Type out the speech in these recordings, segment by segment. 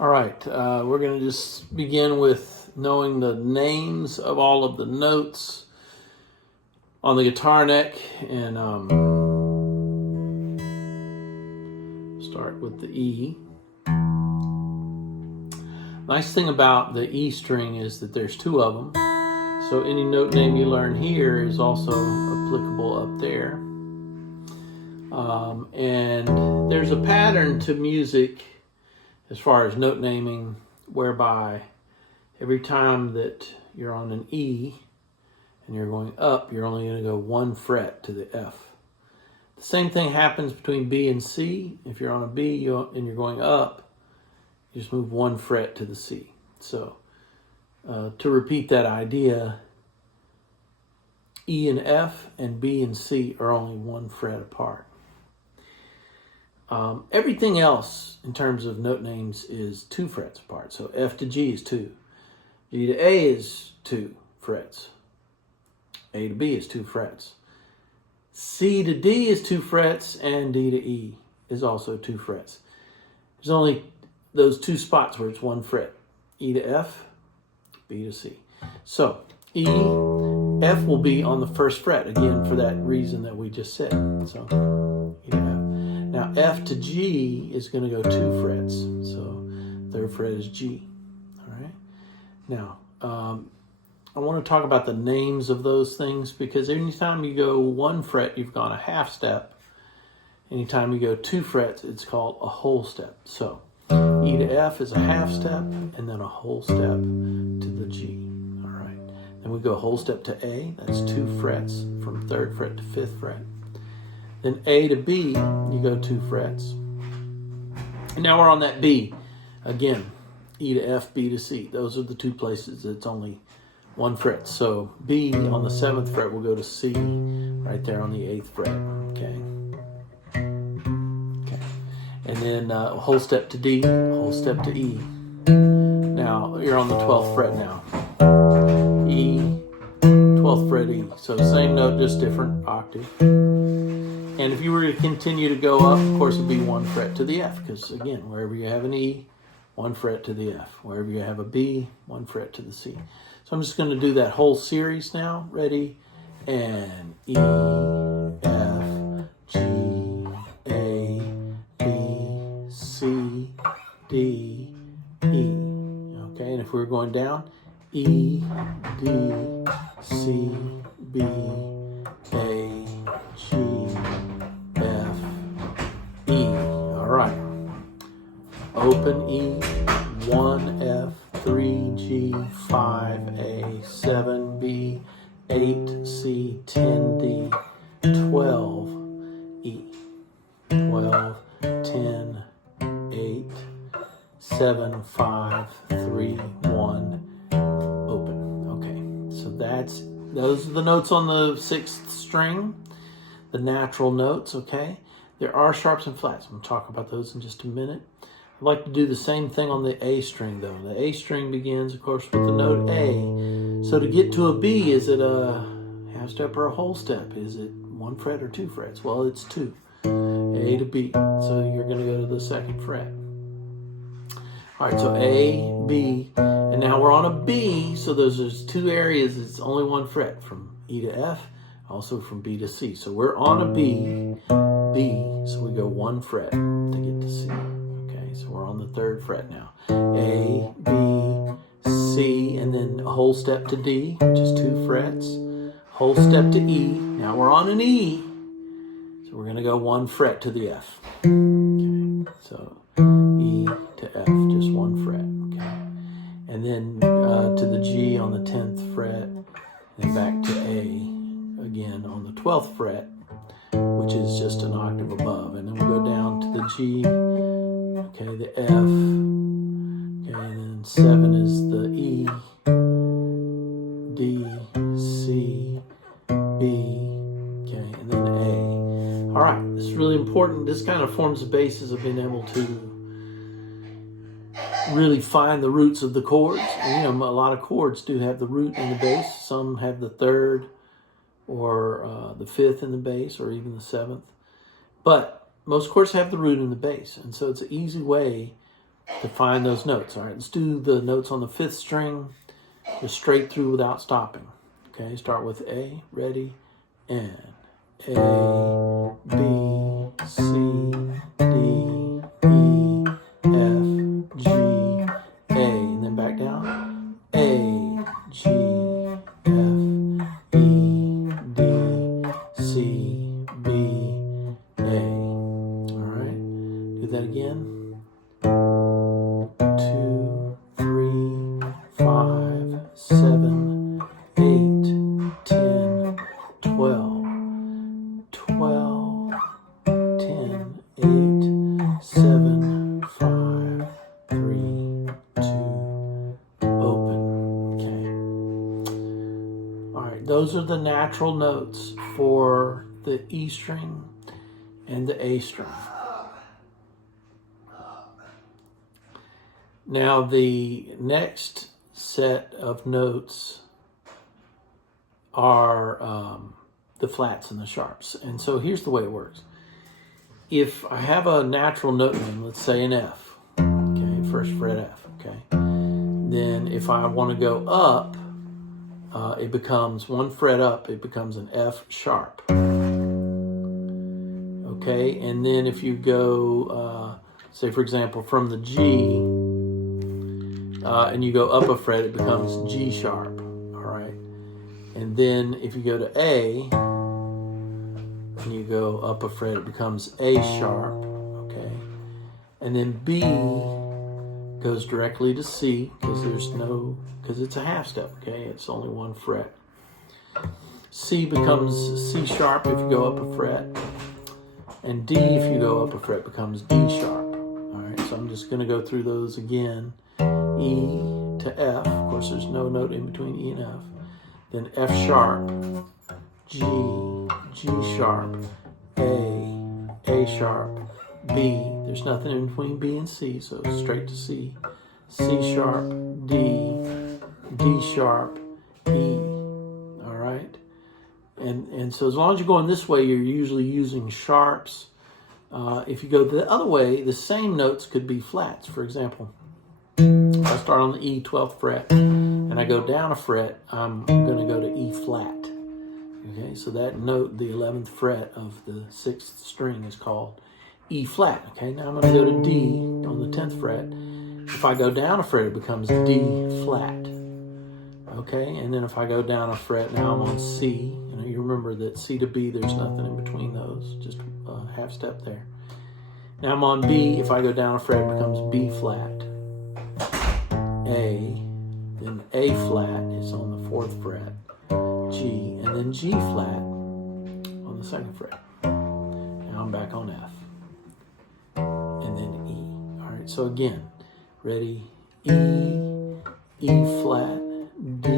All right, we're going to just begin with knowing the names of all of the notes on the guitar neck, and start with the E. Nice thing about the E string is that there's two of them, so any note name you learn here is also applicable up there. And there's a pattern to music as far as note naming, whereby every time that you're on an E and you're going up, you're only going to go one fret to the F. The same thing happens between B and C. If you're on a B and you're going up, you just move one fret to the C. So to repeat that idea, E and F and B and C are only one fret apart. Everything else in terms of note names is 2 frets apart. So F to G is 2. G to A is 2 frets. A to B is 2 frets. C to D is 2 frets, and D to E is also 2 frets. There's only those 2 spots where it's 1 fret. E to F, B to C. So E, F will be on the 1st fret, again for that reason that we just said. So E to F. Now F to G is going to go 2 frets, so 3rd fret is G. All right. Now I want to talk about the names of those things, because anytime you go 1 fret, you've gone a half step. Anytime you go 2 frets, it's called a whole step. So E to F is a half step, and then a whole step to the G. All right. Then we go whole step to A. That's 2 frets from 3rd fret to 5th fret. Then A to B, you go 2 frets. And now we're on that B. Again, E to F, B to C. Those are the 2 places it's only 1 fret. So B on the 7th fret will go to C right there on the 8th fret. Okay. And then whole step to D, whole step to E. Now you're on the 12th fret now. E, 12th fret E. So same note, just different octave. And if you were to continue to go up, of course, it'd be 1 fret to the F, because again, wherever you have an E, 1 fret to the F. Wherever you have a B, 1 fret to the C. So I'm just going to do that whole series now. Ready? And E, F, G, A, B, C, D, E. Okay, and if we were going down, E, D, C, B, A, G, F, E. All right. Open E, 1 F, 3 G, 5 A, 7 B, 8 C, 10 D, 12 E. 12, 10, 8, 7, 5, 3, 1, open. Okay, so those are the notes on the 6th string, the natural notes, okay? There are sharps and flats. I'm going to talk about those in just a minute. I'd like to do the same thing on the A string, though. The A string begins, of course, with the note A. So to get to a B, is it a half step or a whole step? Is it 1 fret or 2 frets? Well, it's 2. A to B. So you're going to go to the 2nd fret. All right, so A, B, and now we're on a B, so there's 2 areas. It's only 1 fret, from E to F, also from B to C. So we're on a B, B, so we go 1 fret to get to C. Okay, so we're on the 3rd fret now. A, B, C, and then a whole step to D, which is 2 frets. Whole step to E. Now we're on an E, so we're going to go 1 fret to the F. Okay, so E to F, just 1 fret. Okay, and then to the G on the 10th fret, and back to A again on the 12th fret, which is just an octave above, and then we'll go down to the G. Okay, the F. Okay, and then 7 is the E, D, C, B. Okay, and then A. All right, this is really important. This kind of forms the basis of being able to really find the roots of the chords. And, you know, a lot of chords do have the root in the bass. Some have the 3rd or the 5th in the bass, or even the 7th. But most chords have the root in the bass. And so it's an easy way to find those notes. All right, let's do the notes on the 5th string, just straight through without stopping. Okay, start with A, ready, and A, B, C, D, E, F, G, A, and then back down. A, G, F, E, D, C, B, A. All right, do that again. 2, 3, 5, 7, 8, 10, 12, 12, 10, 8, 7, 5, 3, 2, open. Okay. All right, those are the natural notes for the E string and the A string. Now the next set of notes are the flats and the sharps. And so here's the way it works. If I have a natural note name, let's say an F, okay, first fret F, okay, then if I want to go up, it becomes one fret up, it becomes an F sharp. Okay, and then if you go, say for example, from the G, and you go up a fret, it becomes G sharp, all right? And then if you go to A, and you go up a fret, it becomes A sharp, okay? And then B goes directly to C, because it's a half step, okay? It's only one fret. C becomes C sharp if you go up a fret, and D, if you go up a fret, becomes D sharp, all right? So I'm just gonna go through those again. E to F, of course there's no note in between E and F, then F sharp, G, G sharp, A sharp, B, there's nothing in between B and C, so straight to C, C sharp, D, D sharp, E, all right? And so as long as you're going this way, you're usually using sharps. If you go the other way, the same notes could be flats. For example, if I start on the E 12th fret and I go down a fret, I'm going to go to E flat. Okay, so that note, the 11th fret of the 6th string, is called E flat. Okay, now I'm going to go to D on the 10th fret. If I go down a fret, it becomes D flat. Okay, and then if I go down a fret, now I'm on C. You remember that C to B, there's nothing in between those, just a half step there. Now I'm on B. If I go down a fret, it becomes B flat. A, then A flat is on the 4th fret, G, and then G flat on the 2nd fret. Now I'm back on F, and then E. All right, so again, ready, E, E flat, D,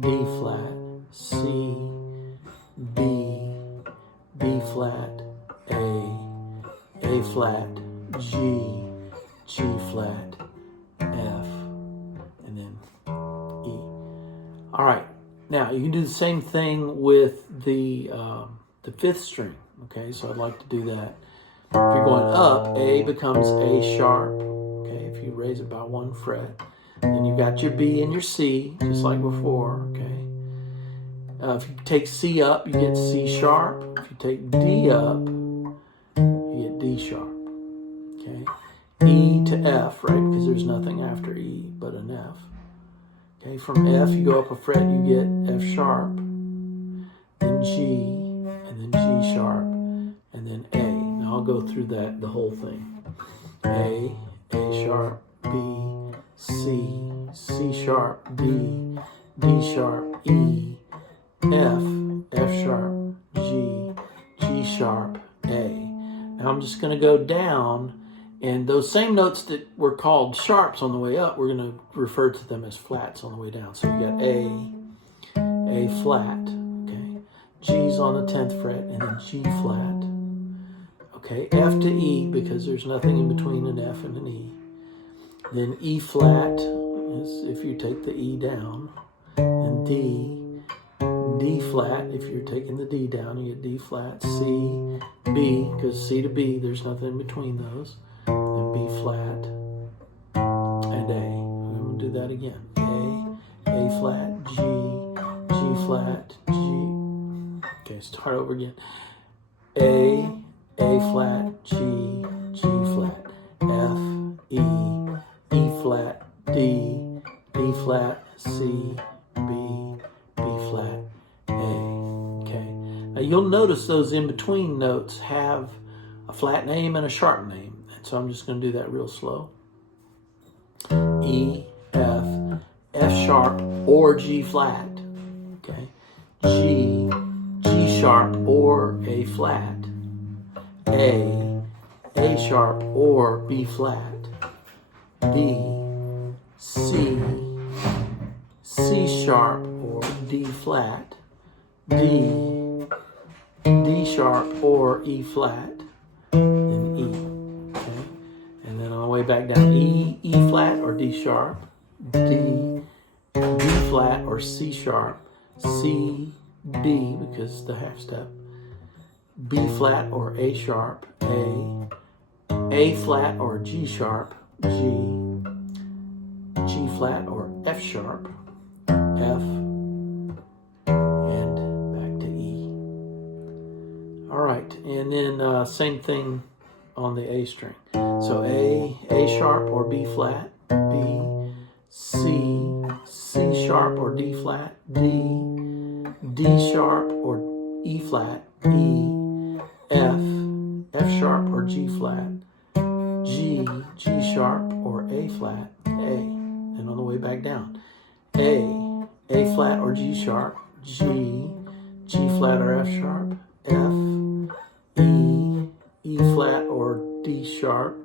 D flat, C, B, B flat, A flat, G, G flat, F, and then E. All right, now you can do the same thing with the 5th string. Okay, so I'd like to do that. If you're going up, A becomes A sharp. Okay, if you raise it by one fret, then you've got your B and your C, just like before. Okay. If you take C up, you get C sharp. If you take D up, you get D sharp. Okay. E to F, right? Because there's nothing after E but an F. Okay, from F you go up a fret, you get F sharp, then G, and then G sharp, and then A. Now I'll go through the whole thing. A sharp, B, C, C sharp, D, D sharp, E, F sharp, G, G sharp, A. Now I'm just going to go down, and those same notes that were called sharps on the way up, we're going to refer to them as flats on the way down. So you got A flat, okay, G's on the 10th fret, and then G flat, okay, F to E, because there's nothing in between an F and an E. Then E flat is if you take the E down, and D flat, if you're taking the D down, you get D flat, C, B, because C to B, there's nothing in between those, and B flat, that again. A flat, G, G flat, G. Okay, start over again. A flat, G, G flat, F, E flat, D flat, C, B flat, A. Okay. Now you'll notice those in between notes have a flat name and a sharp name. And so I'm just going to do that real slow. E, F sharp or G flat. Okay. G sharp or A flat. A sharp or B flat. D, C sharp or D flat. D sharp or E flat. And E. Okay. And then on the way back down, E flat or D sharp. D flat or C sharp. C, B because the half step. B flat or A sharp. A flat or G sharp. G flat or F sharp, F, and back to E. All right, and then same thing on the A string. So A sharp or B flat, B, C sharp or D flat, D sharp or E flat, E, F sharp or G flat, G sharp or A flat, A. And on the way back down, A flat or G sharp, G flat or F sharp, F, E flat or D sharp,